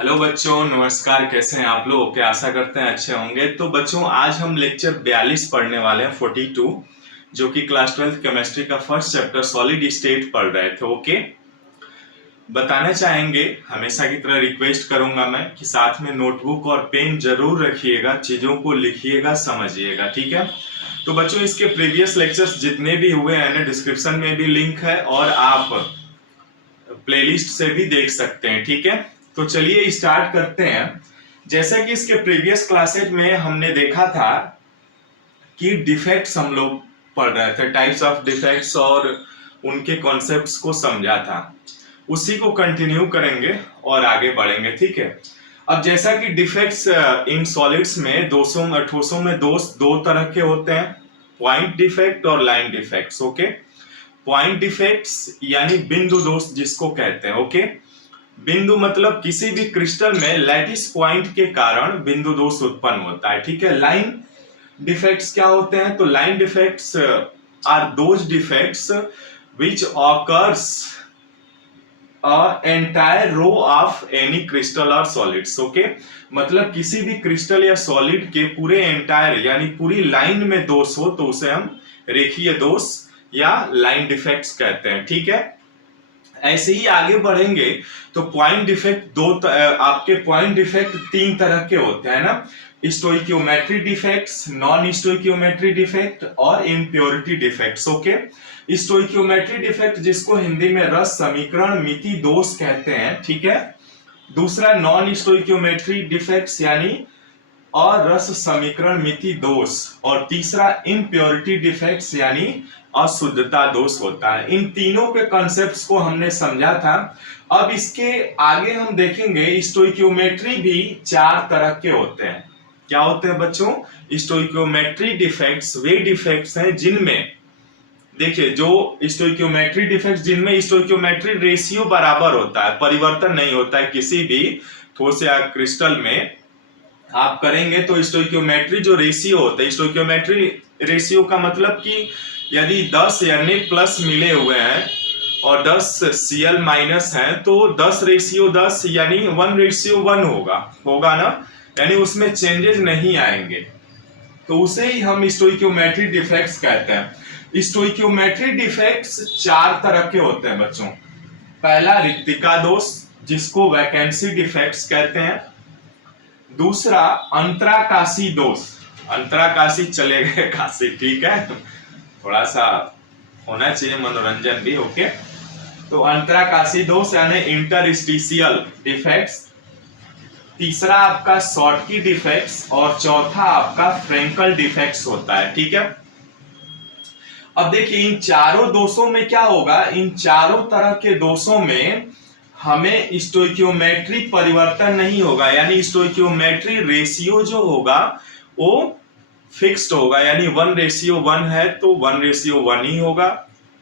Hello बच्चों, नमस्कार। कैसे हैं आप लोग? क्या आशा करते हैं अच्छे होंगे। तो बच्चों, आज हम लेक्चर 42 पढ़ने वाले हैं, 42, जो कि क्लास 12 केमिस्ट्री का फर्स्ट चैप्टर सॉलिड स्टेट पढ़ रहे थे। ओके, बताना चाहेंगे, हमेशा की तरह रिक्वेस्ट करूंगा मैं कि साथ में नोटबुक और पेन जरूर रखिएगा, चीजों को लिखिएगा, समझिएगा, ठीक है। तो बच्चों, इसके प्रीवियस लेक्चर्स जितने भी हुए हैं डिस्क्रिप्शन में भी लिंक है और आप प्लेलिस्ट से भी देख सकते हैं, ठीक है। तो चलिए स्टार्ट करते हैं। जैसे कि इसके प्रीवियस क्लासेज में हमने देखा था कि डिफेक्ट्स हम लोग पढ़ रहे थे, टाइप्स ऑफ डिफेक्ट्स, और उनके कॉन्सेप्ट्स को समझा था। उसी को कंटिन्यू करेंगे और आगे बढ़ेंगे, ठीक है। अब जैसा कि डिफेक्ट्स इन सॉलिड्स में ठोसों में दो तरह के होते हैं, पॉइंट डिफेक्ट और line defects. Okay, point defects यानी बिंदु दोष जिसको कहते हैं। ओके, बिंदु मतलब किसी भी क्रिस्टल में लैटिस पॉइंट के कारण बिंदु दोष उत्पन्न होता है, ठीक है। लाइन डिफेक्ट्स क्या होते हैं? तो line defects are those defects which occurs entire row of any crystal और सॉलिड्स। ओके, मतलब किसी भी क्रिस्टल या सॉलिड के पूरे एंटायर यानी पूरी लाइन में दोष हो तो उसे हम रेखीय दोष या लाइन डिफेक्ट्स कहते हैं, ठीक है। ऐसे ही आगे बढ़ेंगे तो पॉइंट डिफेक्ट आपके पॉइंट डिफेक्ट तीन तरह के होते हैं ना, stoichiometry defects, non stoichiometry defect और impurity defects. Okay, stoichiometry defect जिसको हिंदी में रस समीकरण मिति दोष कहते हैं, ठीक है। दूसरा नॉन स्टोइकियोमेट्री डिफेक्ट्स यानी और रस समीकरण मिति दोष, और तीसरा इम्प्योरिटी डिफेक्ट्स यानी अशुद्धता दोष होता है। इन तीनों के कॉन्सेप्ट्स को हमने समझा था। अब इसके आगे हम देखेंगे स्टोइकियोमेट्री भी चार तरह के होते हैं। क्या होते हैं बच्चों? स्टोइकियोमेट्री डिफेक्ट्स वे डिफेक्ट्स हैं जिनमें, देखिए, जो स्टोइकियोमेट्री डिफेक्ट्स जिनमें स्टोइकियोमेट्री रेशियो बराबर होता है, परिवर्तन नहीं होता है किसी भी ठोस या क्रिस्टल में आप करेंगे तो स्टोइकियोमेट्री जो रेशियो होता है, स्टोइकियोमेट्री रेशियो का मतलब कि यदि 10 यानी प्लस मिले हुए हैं और 10 Cl माइनस है तो 10:10 यानी 1:1 होगा ना, यानी उसमें चेंजेस नहीं आएंगे, तो उसे ही हम स्टोइकियोमेट्री डिफेक्ट्स कहते हैं। स्टोइकियोमेट्री डिफेक्ट्स चार तरह के होते हैं बच्चों। पहला रिक्तिका दोष जिसको वैकेंसी डिफेक्ट्स कहते हैं। दूसरा अंतराकाशी दोष, अंतराकाशी चले गए काशी, ठीक है, थोड़ा सा होना चाहिए मनोरंजन भी। ओके, तो अंतराकाशी दोष यानी इंटरस्टिशियल डिफेक्ट्स। तीसरा आपका शॉर्टकी डिफेक्ट्स और चौथा आपका फ्रेंकल डिफेक्ट्स होता है, ठीक है। अब देखिए इन चारों दोषों में क्या होगा, इन चारों तरह के दोषों में हमें स्टोइकियोमेट्री परिवर्तन नहीं होगा, यानी स्टोइकियोमेट्री रेशियो जो होगा वो फिक्स्ड होगा, यानी 1:1 है तो 1:1 ही होगा,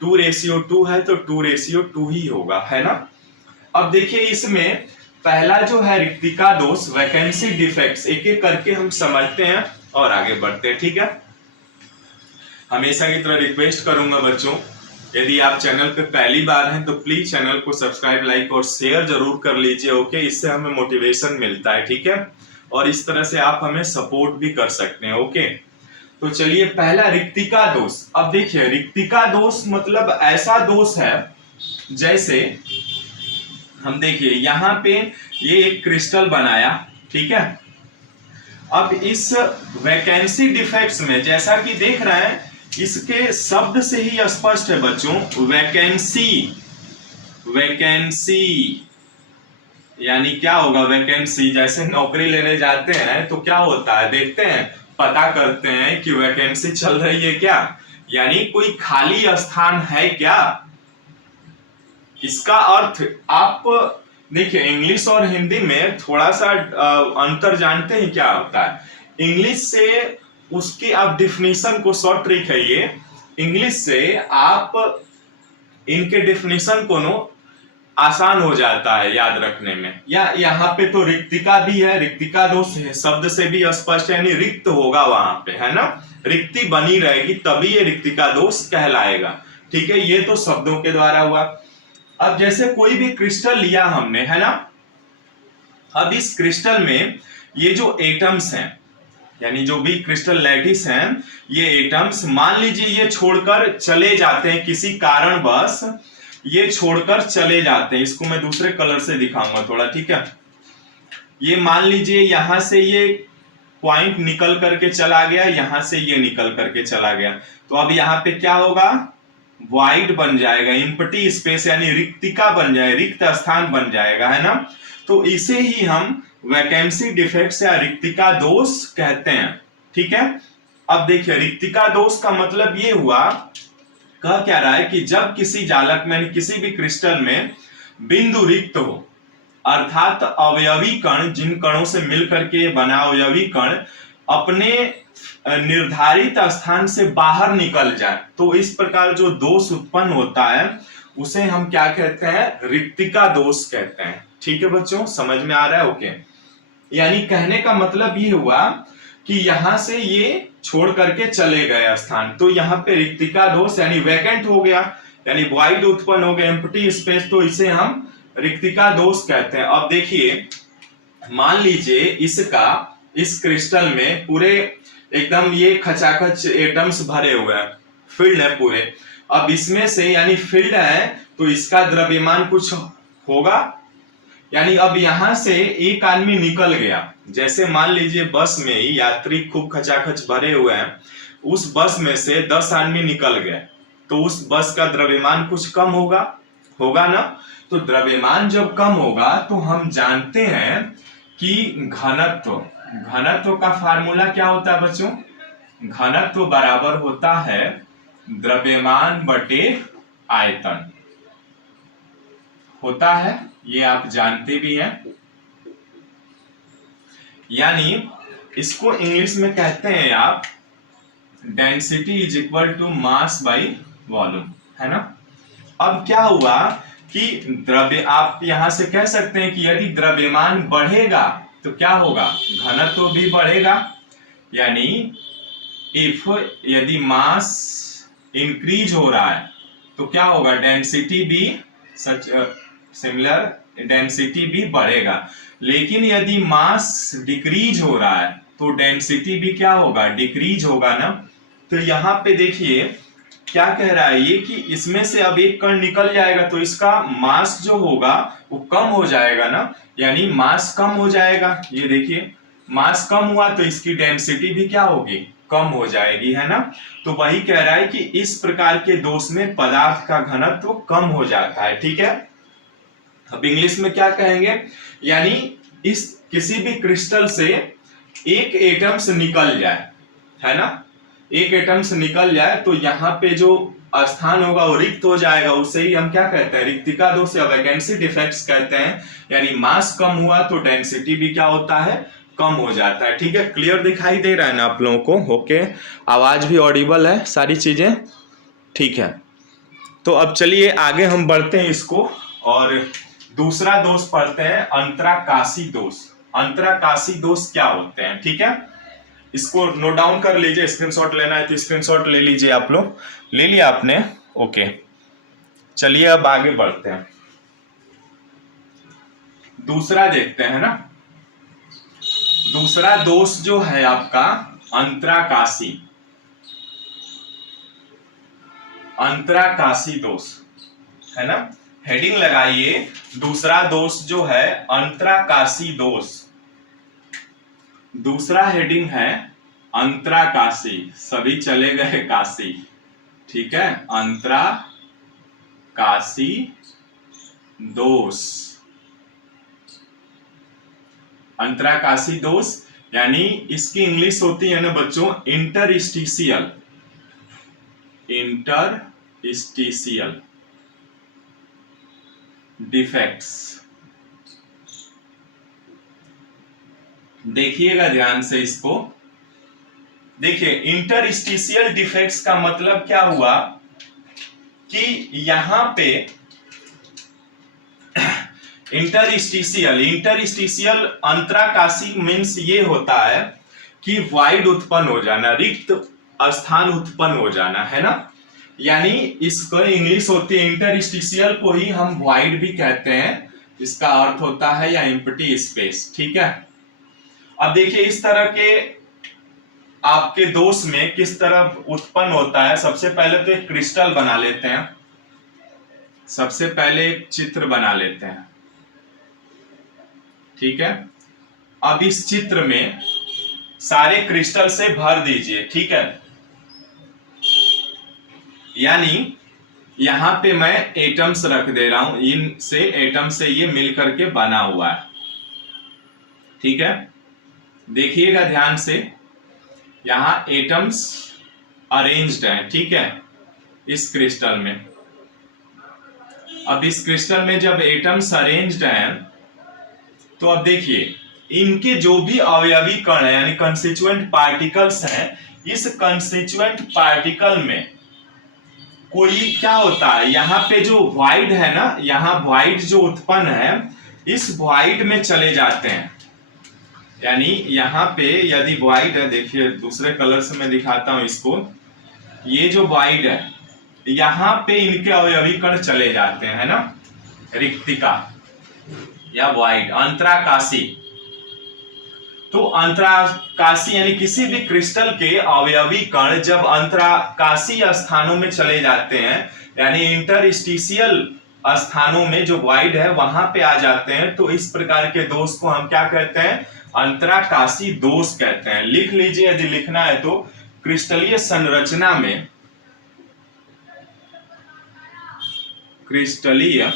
2:2 है तो 2:2 ही होगा, है ना। अब देखिए इसमें पहला जो है रिक्तिका दोष, वैकेंसी डिफेक्ट्स, एक एक करके हम समझते हैं और आगे बढ़ते हैं, ठीक है। हमेशा की तरह रिक्वेस्ट करूंगा बच्चों, यदि आप चैनल पे पहली बार हैं तो प्लीज चैनल को सब्सक्राइब, लाइक और शेयर जरूर कर लीजिए। ओके, इससे हमें मोटिवेशन मिलता है, ठीक है, और इस तरह से आप हमें सपोर्ट भी कर सकते हैं। ओके, तो चलिए पहला रिक्तिका दोष। अब देखिए रिक्तिका दोष मतलब ऐसा दोष है जैसे हम देखिए यहाँ पे ये एक क्रिस्टल बनाया, ठीक है। अब इस वैकेंसी डिफेक्ट्स में जैसा कि देख रहे हैं, इसके शब्द से ही स्पष्ट है बच्चों, वैकेंसी, वैकेंसी यानी क्या होगा? वैकेंसी जैसे नौकरी लेने जाते हैं तो क्या होता है, देखते हैं, पता करते हैं कि वैकेंसी चल रही है क्या, यानी कोई खाली स्थान है क्या। इसका अर्थ आप देखिए, इंग्लिश और हिंदी में थोड़ा सा अंतर जानते हैं क्या होता है। इंग्लिश से उसकी आप डिफिनीशन को, शॉर्ट ट्रिक है ये, इंग्लिश से आप इनके डिफिनीशन को नो आसान हो जाता है याद रखने में। या यहाँ पे तो रिक्तिका भी है, रिक्तिका दोष है, शब्द से भी स्पष्ट है, यानी रिक्त होगा वहां पे, है ना, रिक्ति बनी रहेगी तभी ये रिक्तिका दोष कहलाएगा, ठीक है। ये तो शब्दों के द्वारा हुआ। अब जैसे कोई भी क्रिस्टल लिया हमने, है ना, अब इस क्रिस्टल में ये जो एटम्स हैं, यानी जो भी क्रिस्टल लैटिस हैं, ये एटम्स मान लीजिए ये छोड़कर चले जाते हैं, किसी कारणवश ये छोड़कर चले जाते हैं। इसको मैं दूसरे कलर से दिखाऊंगा थोड़ा, ठीक है। ये मान लीजिए यहां से ये पॉइंट निकल करके चला गया, यहां से ये निकल करके चला गया, तो अब यहाँ पे क्या होगा, वाइड बन जाएगा, एम्प्टी स्पेस यानी रिक्तिका बन जाए, रिक्त स्थान बन जाएगा, है ना। तो इसे ही हम वैकेंसी डिफेक्ट्स या रिक्तिका दोष कहते हैं, ठीक है। अब देखिए रिक्तिका दोष का मतलब ये हुआ, कह क्या रहा है कि जब किसी जालक में, किसी भी क्रिस्टल में बिंदु रिक्त हो, अर्थात अवयवी कण, जिन कणों से मिलकर के बना अवयवी कण अपने निर्धारित स्थान से बाहर निकल जाए, तो इस प्रकार जो दोष उत्पन्न होता है उसे हम क्या कहते हैं, रिक्तिका दोष कहते हैं। ठीक है बच्चों, समझ में आ रहा है? ओके, यानी कहने का मतलब ये हुआ कि यहां से ये छोड़ करके चले गए स्थान, तो यहाँ पे रिक्तिका दोष यानी वैकेंट हो गया, यानी वॉइड उत्पन्न हो गया, एम्प्टी स्पेस, तो इसे हम रिक्तिका दोष कहते हैं। अब देखिए मान लीजिए इस क्रिस्टल में पूरे एकदम ये खचाखच एटम्स भरे हुए हैं, फील्ड है पूरे। अब इसमें से यानी फील्ड है तो इसका द्रव्यमान कुछ होगा, यानी अब यहां से एक आदमी निकल गया, जैसे मान लीजिए बस में ही यात्री खूब खचाखच भरे हुए हैं, उस बस में से 10 आदमी निकल गए, तो उस बस का द्रव्यमान कुछ कम होगा ना। तो द्रव्यमान जब कम होगा तो हम जानते हैं कि घनत्व का फार्मूला क्या होता है बच्चों, घनत्व बराबर होता है द्रव्यमान बटे आयतन होता है, ये आप जानते भी हैं। यानी इसको इंग्लिश में कहते हैं आप density is equal to mass by volume, है ना। अब क्या हुआ कि आप यहां से कह सकते हैं कि यदि द्रव्यमान बढ़ेगा तो क्या होगा, घनत्व भी बढ़ेगा, यानी यदि मास इंक्रीज हो रहा है तो क्या होगा, डेंसिटी भी सिमिलर डेंसिटी भी बढ़ेगा। लेकिन यदि मास डिक्रीज हो रहा है तो डेंसिटी भी क्या होगा, डिक्रीज होगा ना। तो यहाँ पे देखिए क्या कह रहा है ये कि इसमें से अब एक कण निकल जाएगा तो इसका मास जो होगा वो कम हो जाएगा ना, यानी मास कम हो जाएगा। ये देखिए मास कम हुआ तो इसकी डेंसिटी भी क्या होगी, कम हो जाएगी, है ना। तो वही कह रहा है कि इस प्रकार के दोष में पदार्थ का घनत्व कम हो जाता है, ठीक है। अब इंग्लिश में क्या कहेंगे, यानी इस किसी भी क्रिस्टल से एक एटम्स निकल जाए, है ना, एक एटम्स निकल जाए तो यहाँ पे जो स्थान होगा वो रिक्त हो जाएगा, उससे ही हम क्या कहते हैं, रिक्तिका दोष या वैकेंसी डिफेक्ट्स कहते हैं। यानी मास कम हुआ तो डेंसिटी भी क्या होता है, कम हो जाता है। ठीक है, क्लियर दिखाई दे रहा है ना आप लोगों को? ओके, आवाज भी ऑडिबल है, सारी चीजें ठीक है। तो अब चलिए आगे हम बढ़ते हैं इसको और दूसरा दोष पढ़ते हैं, अंतराकाशी दोष। अंतराकाशी दोष क्या होते हैं, ठीक है, इसको नोट डाउन कर लीजिए, स्क्रीनशॉट लेना है तो स्क्रीनशॉट ले लीजिए आप लोग, ले लिया आपने? ओके, चलिए अब आगे बढ़ते हैं, दूसरा देखते हैं ना। दूसरा दोष जो है आपका अंतराकाशी दोष, है ना। हेडिंग लगाइए, दूसरा दोष जो है अंतराकाशी दोष। दूसरा हेडिंग है अंतराकाशी, सभी चले गए काशी, ठीक है, अंतराकाशी दोष। अंतराकाशी दोष यानी इसकी इंग्लिश होती है ना बच्चों, इंटरस्टिशियल डिफेक्ट्स। देखिएगा ध्यान से इसको, देखिए इंटरस्टिशियल डिफेक्ट्स का मतलब क्या हुआ कि यहां पे इंटरस्टिशियल अंतराकाशी मीन्स ये होता है कि वाइड उत्पन्न हो जाना, रिक्त स्थान उत्पन्न हो जाना, है ना। यानी इसको इंग्लिश होती है इंटरस्टिशियल को ही हम वाइड भी कहते हैं, इसका अर्थ होता है या एम्प्टी स्पेस। ठीक है, अब देखिए इस तरह के आपके दोष में किस तरह उत्पन्न होता है। सबसे पहले तो एक क्रिस्टल बना लेते हैं, सबसे पहले एक चित्र बना लेते हैं। ठीक है, अब इस चित्र में सारे क्रिस्टल से भर दीजिए। ठीक है, यानी यहां पे मैं एटम्स रख दे रहा हूं, इन से एटम से ये मिल करके बना हुआ है। ठीक है, देखिएगा ध्यान से, यहां एटम्स अरेंज्ड हैं। ठीक है, इस क्रिस्टल में, अब इस क्रिस्टल में जब एटम्स अरेंज्ड हैं तो अब देखिए इनके जो भी अवयवी कण है यानी कंस्टिट्यूएंट पार्टिकल्स हैं, इस कंस्टिट्यूएंट पार्टिकल में कोई क्या होता है, यहाँ पे जो वॉइड है ना, यहाँ वॉइड जो उत्पन्न है इस वॉइड में चले जाते हैं। यानी यहाँ पे यदि वॉइड है, देखिए दूसरे कलर से मैं दिखाता हूं इसको, ये जो वॉइड है यहाँ पे इनके अवयवी कण चले जाते हैं, है ना, रिक्तिका या वॉइड, अंतराकाशी। तो अंतराकाशी यानी किसी भी क्रिस्टल के अवयवी कण जब अंतराकाशी स्थानों में चले जाते हैं, यानी इंटरस्टिशियल स्थानों में जो वॉइड है वहां पे आ जाते हैं, तो इस प्रकार के दोष को हम क्या कहते हैं, अंतराकाशी दोष कहते हैं। लिख लीजिए यदि लिखना है तो, क्रिस्टलीय संरचना में, क्रिस्टलीय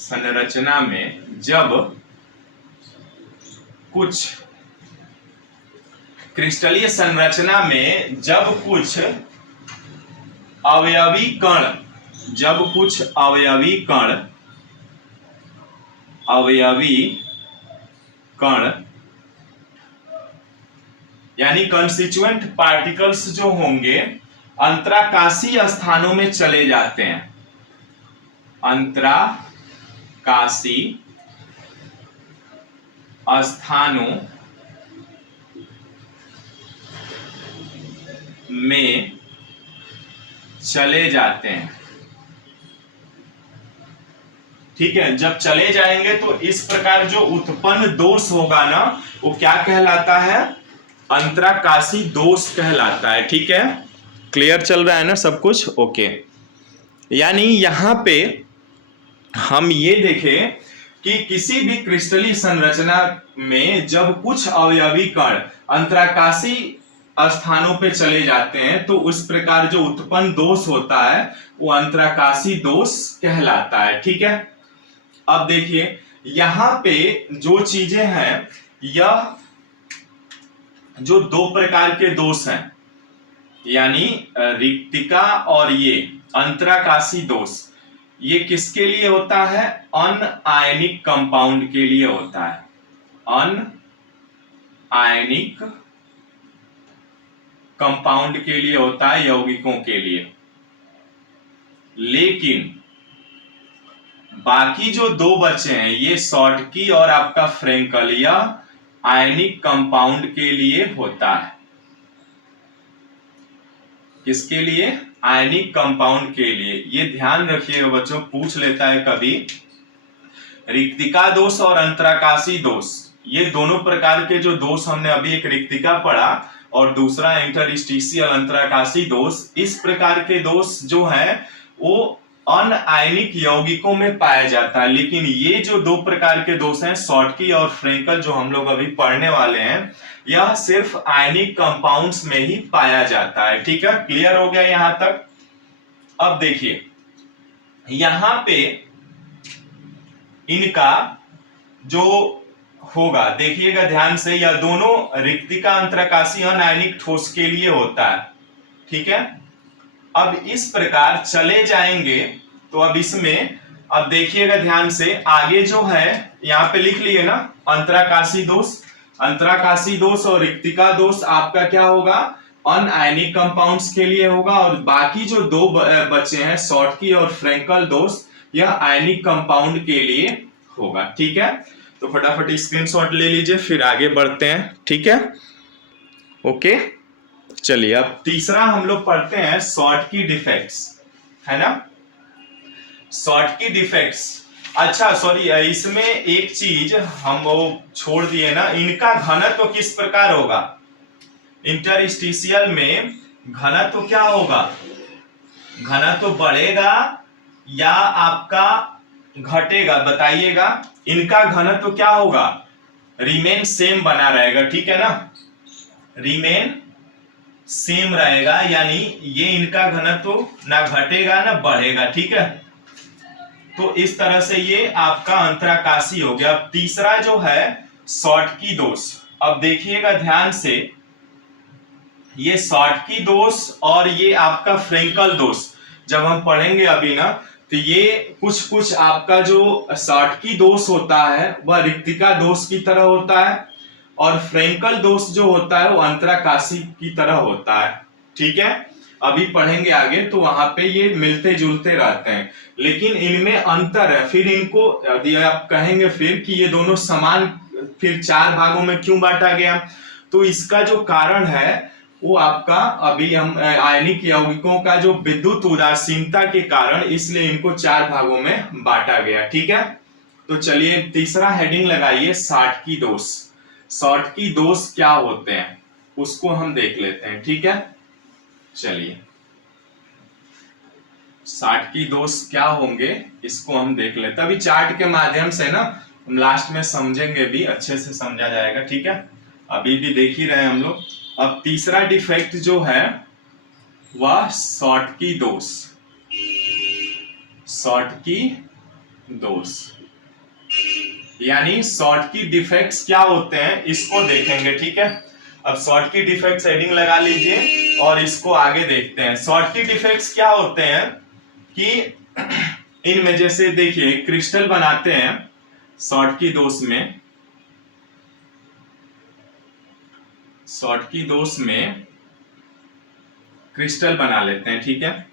संरचना में जब कुछ क्रिस्टलीय संरचना में जब कुछ अवयवी कण यानी कंस्टिट्यूएंट पार्टिकल्स जो होंगे अंतराकाशी स्थानों में चले जाते हैं, अंतराकाशी स्थानों में चले जाते हैं। ठीक है, जब चले जाएंगे तो इस प्रकार जो उत्पन्न दोष होगा ना, वो क्या कहलाता है, अंतराकाशी दोष कहलाता है। ठीक है, क्लियर चल रहा है ना सब कुछ, ओके। यानी यहां पे हम ये देखें कि किसी भी क्रिस्टलीय संरचना में जब कुछ अवयवी कण अंतराकाशी स्थानों पे चले जाते हैं तो उस प्रकार जो उत्पन्न दोष होता है वो अंतराकाशी दोष कहलाता है। ठीक है, अब देखिए यहां पे जो चीजें हैं, यह जो दो प्रकार के दोष हैं, यानी रिक्तिका और ये अंतराकाशी दोष, ये किसके लिए होता है, अनआयनिक कंपाउंड के लिए होता है, अनआयनिक कंपाउंड के लिए होता है, यौगिकों के लिए। लेकिन बाकी जो दो बचे हैं, ये शॉर्टकी और आपका फ्रेंकल, यह आयनिक कंपाउंड के लिए होता है। किसके लिए, आयनिक कंपाउंड के लिए। ये ध्यान रखिएगा बच्चों, पूछ लेता है कभी, रिक्तिका दोष और अंतराकाशी दोष, ये दोनों प्रकार के जो दोष हमने अभी, एक रिक्तिका पढ़ा और दूसरा इंटरस्टिशियल अंतराकाशी दोष, इस प्रकार के दोष जो है वो अनआयनिक यौगिकों में पाया जाता है। लेकिन ये जो दो प्रकार के दोष हैं, शॉर्टकी और फ्रेंकल, जो हम लोग अभी पढ़ने वाले हैं, यह सिर्फ आयनिक कंपाउंड्स में ही पाया जाता है। ठीक है, क्लियर हो गया यहां तक। अब देखिए यहां पे इनका जो होगा, देखिएगा ध्यान से, यह दोनों रिक्तिका अंतराकाशी अनआयनिक ठोस के लिए होता है। ठीक है, अब इस प्रकार चले जाएंगे तो अब इसमें, अब देखिएगा ध्यान से, आगे जो है यहाँ पे लिख लिए ना, अंतराकाशी दोष, अंतराकाशी दोष और रिक्तिका दोष आपका क्या होगा, अनआयनिक कंपाउंड्स के लिए होगा, और बाकी जो दो बचे हैं, शॉर्टकी और फ्रेंकल दोष, यह आयनिक कंपाउंड के लिए होगा। ठीक है, तो फटाफट स्क्रीनशॉट ले लीजिए, फिर आगे बढ़ते हैं। ठीक है, ओके। चलिए अब तीसरा हम लोग पढ़ते हैं सॉर्ट की डिफेक्ट्स, है ना। सॉर्ट की डिफेक्ट्स, अच्छा सॉरी, इसमें एक चीज हम वो छोड़ दिए ना, इनका घनत्व किस प्रकार होगा। इंटरस्टिशियल में घनत्व क्या होगा, घनत्व बढ़ेगा या आपका घटेगा, बताइएगा। इनका घनत्व क्या होगा, रिमेन सेम बना रहेगा, ठीक है ना, रिमेन सेम रहेगा, यानी ये इनका घनत्व ना घटेगा ना बढ़ेगा, ठीक है। तो इस तरह से ये आपका अंतराकाशी हो गया। अब तीसरा जो है शॉर्टकी दोष, अब देखिएगा ध्यान से, ये शॉर्टकी दोष और ये आपका फ्रेंकल दोष जब हम पढ़ेंगे अभी ना, तो ये कुछ कुछ आपका जो शॉर्टकी दोष होता है वह रिक्तिका दोष की तरह होता है, और फ्रेंकल दोष जो होता है वो अंतराकाशी की तरह होता है, ठीक है। अभी पढ़ेंगे आगे तो वहां पे ये मिलते जुलते रहते हैं, लेकिन इनमें अंतर है। फिर इनको यदि आप कहेंगे फिर कि ये दोनों समान, फिर चार भागों में क्यों बांटा गया, तो इसका जो कारण है वो आपका, अभी हम आयनिक यौगिकों का जो विद्युत उदासीनता के कारण, इसलिए इनको चार भागों में बांटा गया, ठीक है। तो चलिए तीसरा हेडिंग लगाइए शॉर्टकी दोष। शॉर्टकी दोष क्या होते हैं उसको हम देख लेते हैं, ठीक है। चलिए शॉर्टकी दोष क्या होंगे इसको हम देख लेते हैं, अभी चार्ट के माध्यम से ना, हम लास्ट में समझेंगे भी, अच्छे से समझा जाएगा, ठीक है। अभी भी देख ही रहे हैं हम लोग। अब तीसरा डिफेक्ट जो है वह शॉर्टकी दोष, शॉर्टकी दोष, यानी शॉर्टकी डिफेक्ट्स क्या होते हैं इसको देखेंगे, ठीक है। अब शॉर्टकी डिफेक्ट्स हेडिंग लगा लीजिए और इसको आगे देखते हैं। शॉर्टकी डिफेक्ट्स क्या होते हैं कि इनमें जैसे देखिए क्रिस्टल बनाते हैं शॉर्टकी दोष में, शॉर्टकी दोष में क्रिस्टल बना लेते हैं, ठीक है।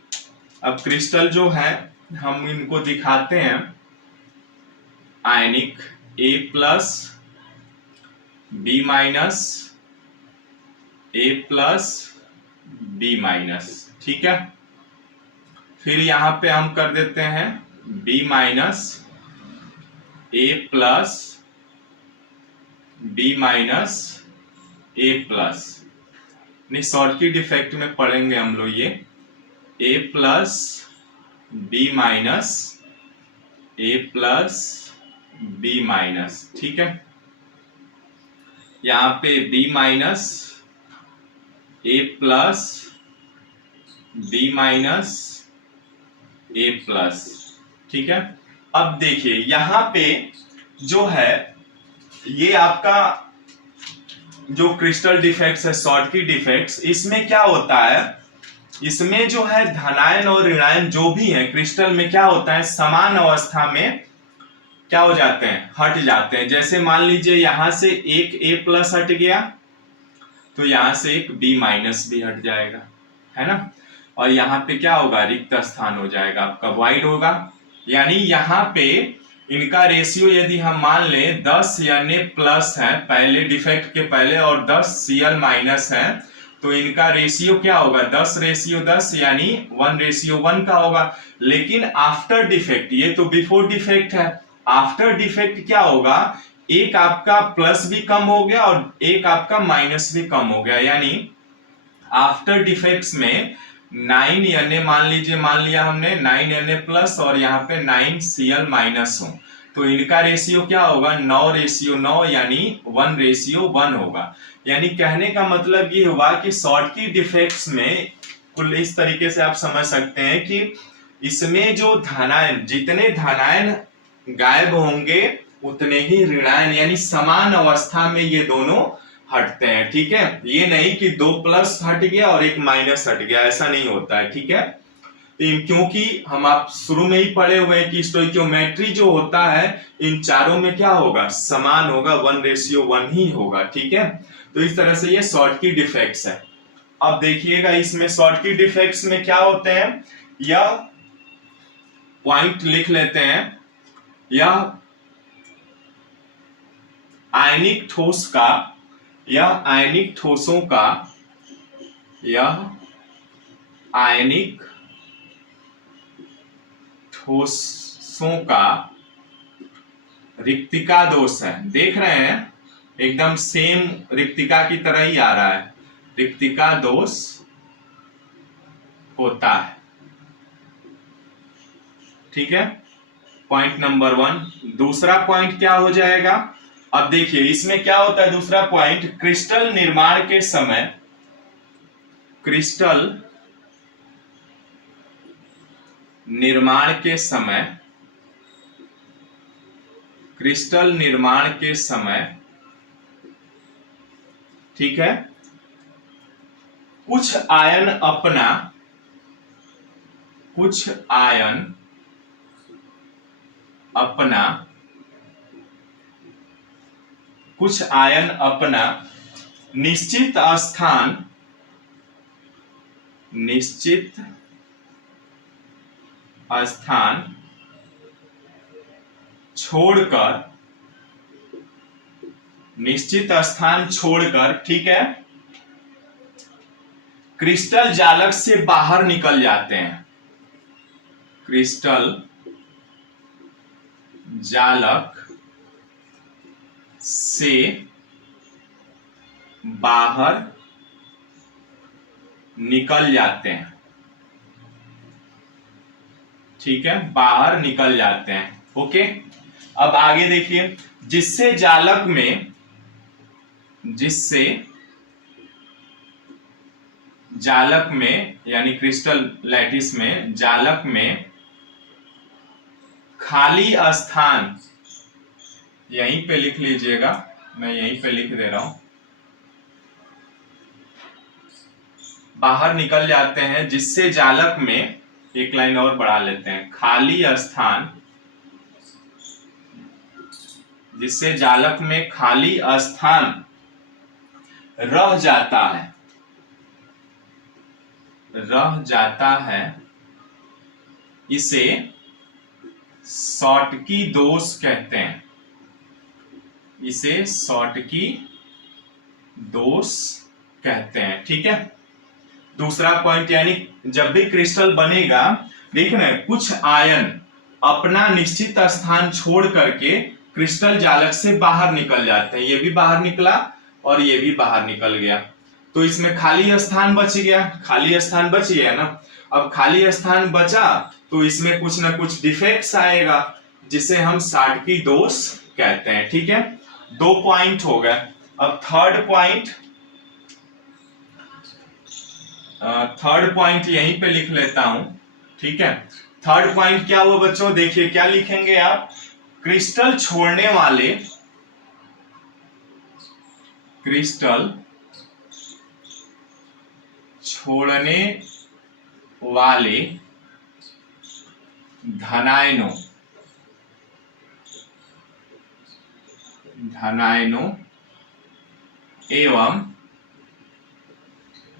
अब क्रिस्टल जो है हम इनको दिखाते हैं आयनिक A plus B minus A plus B minus, ठीक है। फिर यहां पे हम कर देते हैं B minus A plus B minus A plus, नहीं शॉर्टकी डिफेक्ट में पढ़ेंगे हम लोग ये A plus B minus A plus B minus, ठीक है। यहाँ पे B minus A plus B minus A plus, ठीक है। अब देखिए यहाँ पे जो है ये आपका जो क्रिस्टल डिफेक्ट्स है, शॉर्टकी डिफेक्ट्स, इसमें क्या होता है, इसमें जो है धनायन और ऋणायन जो भी है क्रिस्टल में क्या होता है, समान अवस्था में क्या हो जाते हैं, हट जाते हैं। जैसे मान लीजिए यहां से एक A प्लस हट गया तो यहां से एक B माइनस भी हट जाएगा, है ना, और यहाँ पे क्या होगा, रिक्त स्थान हो जाएगा, आपका वाइड होगा। यानी यहाँ पे इनका रेशियो यदि हम मान लें 10 यानी प्लस है पहले डिफेक्ट के पहले, और 10 Cl माइनस है, तो इनका रेशियो क्या होगा, 10:10 यानी 1:1 का होगा। लेकिन आफ्टर डिफेक्ट, ये तो बिफोर डिफेक्ट है, आफ्टर डिफेक्ट क्या होगा, एक आपका प्लस भी कम हो गया और एक आपका माइनस भी कम हो गया। यानी आफ्टर डिफेक्ट्स में 9 यानी मान लिया हमने 9 यानी प्लस और यहाँ पे 9 Cl माइनस हो, तो इनका रेशियो क्या होगा, 9:9 यानी 1:1 होगा। यानी कहने का मतलब ये हुआ कि शॉर्टकी डिफेक्ट्स में कुल इस तरीके से आप समझ सकते हैं कि इसमें जो धनायन, जितने धनायन गायब होंगे उतने ही ऋणायन, यानी समान अवस्था में ये दोनों हटते हैं, ठीक है। ये नहीं कि 2 प्लस हट गया और एक माइनस हट गया, ऐसा नहीं होता है, ठीक है। क्योंकि हम आप शुरू में ही पढ़े हुए हैं कि स्टोइकियोमेट्री जो होता है इन चारों में क्या होगा, समान होगा, 1:1 ही होगा, ठीक है। तो इस तरह से ये शॉर्टकी डिफेक्ट्स है। अब देखिएगा इसमें शॉर्टकी डिफेक्ट्स में क्या होते हैं, यह पॉइंट लिख लेते हैं, यह आयनिक ठोस का, यह आयनिक ठोसों का यह आयनिक ठोसों का रिक्तिका दोष है। देख रहे हैं एकदम सेम रिक्तिका की तरह ही आ रहा है, रिक्तिका दोष होता है। ठीक है, पॉइंट नंबर 1। दूसरा पॉइंट क्या हो जाएगा, अब देखिए इसमें क्या होता है। दूसरा पॉइंट, क्रिस्टल निर्माण के समय, क्रिस्टल निर्माण के समय, क्रिस्टल निर्माण के समय, ठीक है, कुछ आयन अपना निश्चित स्थान छोड़कर, ठीक है, क्रिस्टल जालक से बाहर निकल जाते हैं। क्रिस्टल जालक से बाहर निकल जाते हैं, ठीक है, बाहर निकल जाते हैं। ओके, अब आगे देखिए, जिससे जालक में यानी क्रिस्टल लैटिस में, जालक में खाली स्थान, यहीं पे लिख लीजिएगा, मैं यहीं पे लिख दे रहा हूं, बाहर निकल जाते हैं, जिससे जालक में, एक लाइन और बढ़ा लेते हैं, जिससे जालक में खाली स्थान रह जाता है, इसे शॉटकी दोष कहते हैं। ठीक है। दूसरा पॉइंट, यानी जब भी क्रिस्टल बनेगा, देखना कुछ आयन अपना निश्चित स्थान छोड़ करके क्रिस्टल जालक से बाहर निकल जाते हैं। ये भी बाहर निकला और ये भी बाहर निकल गया, तो इसमें खाली स्थान बच गया ना। अब खाली स्थान बचा तो इसमें कुछ ना कुछ डिफेक्ट्स आएगा, जिसे हम शॉटकी दोष कहते हैं। ठीक है, 2 पॉइंट हो गए। अब थर्ड पॉइंट यहीं पे लिख लेता हूं। ठीक है, थर्ड पॉइंट क्या हुआ बच्चों, देखिए क्या लिखेंगे आप, क्रिस्टल छोड़ने वाले धनायनों एवं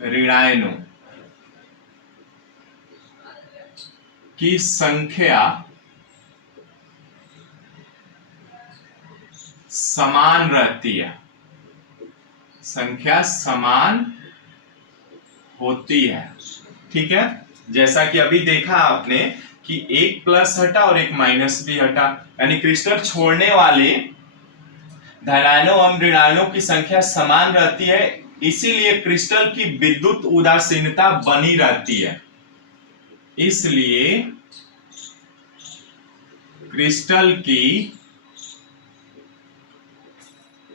ऋणायनों की संख्या समान रहती है, समान होती है। ठीक है, जैसा कि अभी देखा आपने कि एक प्लस हटा और एक माइनस भी हटा, यानी क्रिस्टल छोड़ने वाले धनायनों एवं ऋणायनों की संख्या समान रहती है, इसीलिए क्रिस्टल की विद्युत उदासीनता बनी रहती है। इसलिए क्रिस्टल की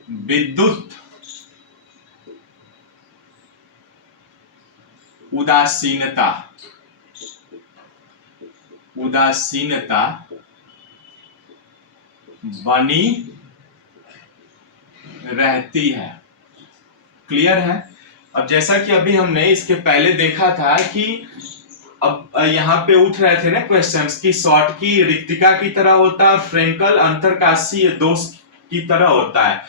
विद्युत उदासीनता बनी रहती है। क्लियर है। अब जैसा कि अभी हमने इसके पहले देखा था कि अब यहाँ पे उठ रहे थे ना क्वेश्चंस कि शॉटकी रिक्तिका की तरह होता है, फ्रेंकल अंतरकाशीय दोष की तरह होता है,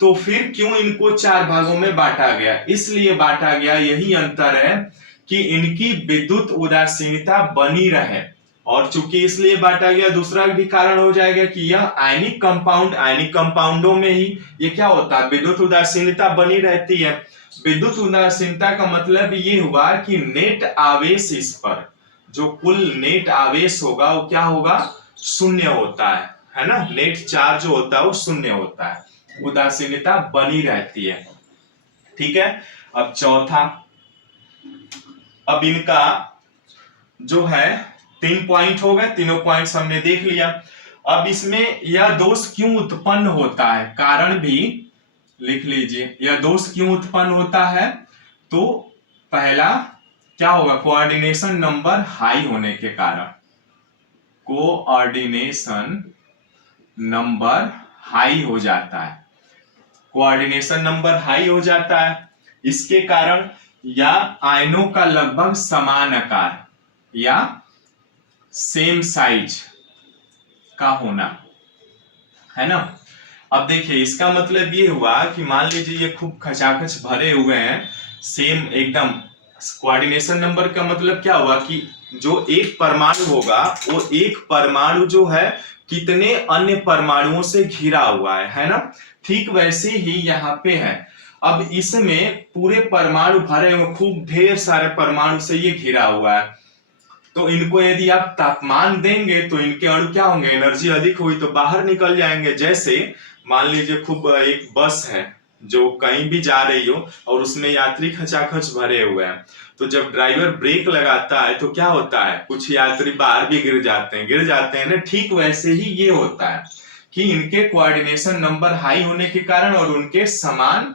तो फिर क्यों इनको 4 भागों में बांटा गया? इसलिए बांटा गया, यही अंतर है कि इनकी विद्युत उदासीनता बनी रहे और चूंकि इसलिए बांटा गया, दूसरा भी कारण हो जाएगा कि यह आयनिक कंपाउंड, आयनिक कंपाउंडों में ही ये क्या होता है, विद्युत उदासीनता बनी रहती है। विद्युत उदासीनता का मतलब ये हुआ कि नेट आवेश इस पर, जो कुल नेट आवेश होगा वो क्या होगा, शून्य होता है ना, नेट चार्ज जो होता है वो शून्य होता है, उदासीनता बनी रहती है। ठीक है, अब चौथा, अब इनका जो है 3 पॉइंट हो गए, तीनों पॉइंट्स हमने देख लिया। अब इसमें यह दोष क्यों उत्पन्न होता है, कारण भी लिख लीजिए, यह दोष क्यों उत्पन्न होता है। तो पहला क्या होगा, कोऑर्डिनेशन नंबर हाई होने के कारण, कोऑर्डिनेशन नंबर हाई हो जाता है, कोऑर्डिनेशन नंबर हाई हो जाता है। इसके कारण या आयनों का लगभग समान आकार या सेम साइज का होना, है ना। अब देखिए इसका मतलब ये हुआ कि मान लीजिए ये खूब खचाखच भरे हुए हैं, सेम एकदम, कोऑर्डिनेशन नंबर का मतलब क्या हुआ कि जो एक परमाणु होगा वो एक परमाणु जो है कितने अन्य परमाणुओं से घिरा हुआ है ना। ठीक वैसे ही यहाँ पे है, अब इसमें पूरे परमाणु भरे हुए, खूब ढेर सारे परमाणु से ये घिरा हुआ है, तो इनको यदि आप तापमान देंगे तो इनके अणु क्या होंगे, एनर्जी अधिक हुई तो बाहर निकल जाएंगे। जैसे मान लीजिए खूब एक बस है जो कहीं भी जा रही हो और उसमें यात्री खचाखच भरे हुए हैं, तो जब ड्राइवर ब्रेक लगाता है तो क्या होता है, कुछ यात्री बाहर भी गिर जाते हैं ना। ठीक वैसे ही ये होता है कि इनके कोऑर्डिनेशन नंबर हाई होने के कारण और उनके समान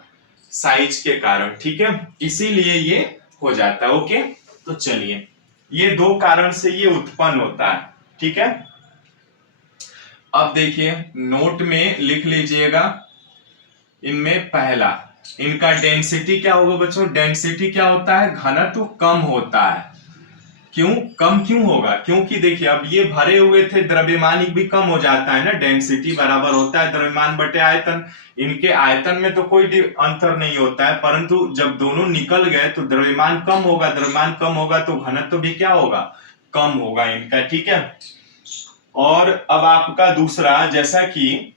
साइज के कारण, ठीक है, इसीलिए ये हो जाता है। ओके, तो चलिए ये दो कारण से ये उत्पन्न होता है, ठीक है। अब देखिए नोट में लिख लीजिएगा, इनमें पहला, इनका डेंसिटी क्या होगा बच्चों, डेंसिटी क्या होता है, घनत्व कम होता है। क्यों कम क्यों होगा, क्योंकि देखिए अब ये भरे हुए थे, द्रव्यमान भी कम हो जाता है ना, डेंसिटी बराबर होता है द्रव्यमान बटे आयतन। इनके आयतन में तो कोई अंतर नहीं होता है, परंतु जब दोनों निकल गए तो द्रव्यमान कम होगा, द्रव्यमान कम होगा तो घनत्व भी क्या होगा, कम होगा इनका, ठीक है। और अब आपका दूसरा, जैसा कि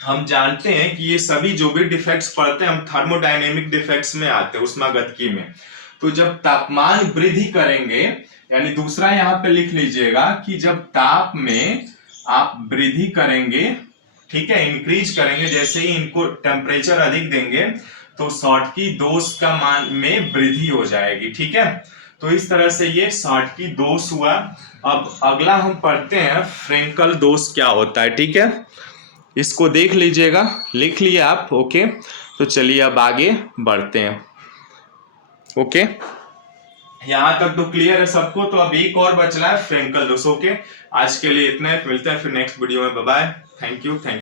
हम जानते हैं कि ये सभी जो भी डिफेक्ट्स पढ़ते हैं हम थर्मोडायनेमिक डिफेक्ट्स में आते हैं, उष्मागतिकी में। तो जब तापमान वृद्धि करेंगे, यानी दूसरा यहाँ पे लिख लीजिएगा कि जब ताप में आप वृद्धि करेंगे, ठीक है, इंक्रीज करेंगे, जैसे ही इनको टेम्परेचर अधिक देंगे तो शॉटकी दोष का मान में वृद्धि हो जाएगी, ठीक है। तो इस तरह से ये शॉटकी दोष हुआ। अब अगला हम पढ़ते हैं फ्रेंकल दोष क्या होता है, ठीक है, इसको देख लीजिएगा, लिख लिया आप। ओके, तो चलिए अब आगे बढ़ते हैं। ओके, यहां तक तो क्लियर है सबको, तो अब एक और बच रहा है फ्रेंकल दोष। ओके, आज के लिए इतना है, मिलते हैं फिर नेक्स्ट वीडियो में, बाय बाय, थैंक यू।